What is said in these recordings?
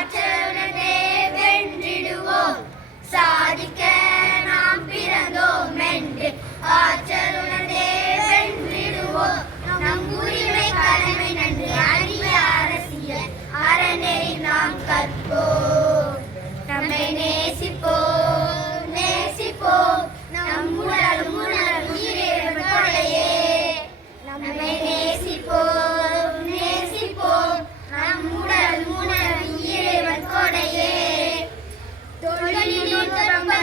ஆற்றலுடனே வென்றிடுவோம். சாதிக்க நாம் பிறந்தோம் என்று ஆற்றலுடனே வென்றிடுவோம். நம் உரிமை கடமை நன்றி அறிய அரசியல் அறநெறி நாம் கற்போம். நம்மை நேசிப்போம் நேசிப்போம் நம் உணரும் உயிரிழந்த கொடையே. நம்மை நேசிப்போம் நேசிப்போம் நம் உணரும் இறைவன் கொடையே. தொழில்நுட்ப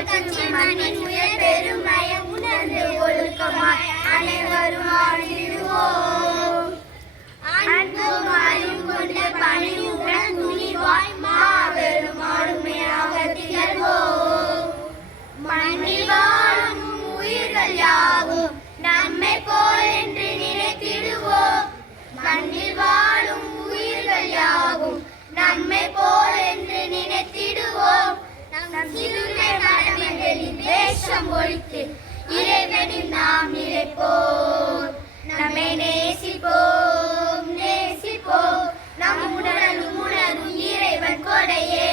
கட்சி மண்ணின் உயர் பெருமையை உணர்ந்து ஒழுக்கமாய் அனைவரும் வாழ்ந்திடுவோம். அன்பும் அறிவும் கொண்ட பணியுடன் துணிவாய் மாபெரும் ஆளுமையாக திகழ்வோம். மண்ணில் வாழும் உயிர்கள் யாவும் நம்மை போல் என்று நினைத்திடுவோம். மண்ணில் வாழும் உயிர்கள் யாவும் நம்மை போல் என்று நினைத்திடுவோம். நம் சிறுமை கடமைகளின் வேஷம் ஒழித்து இறைவனில் நாம் நிலைப்போம். நம்மை நேசிப்போம் நேசிப்போம் நம் உணரும் இறைவன் கொடையே.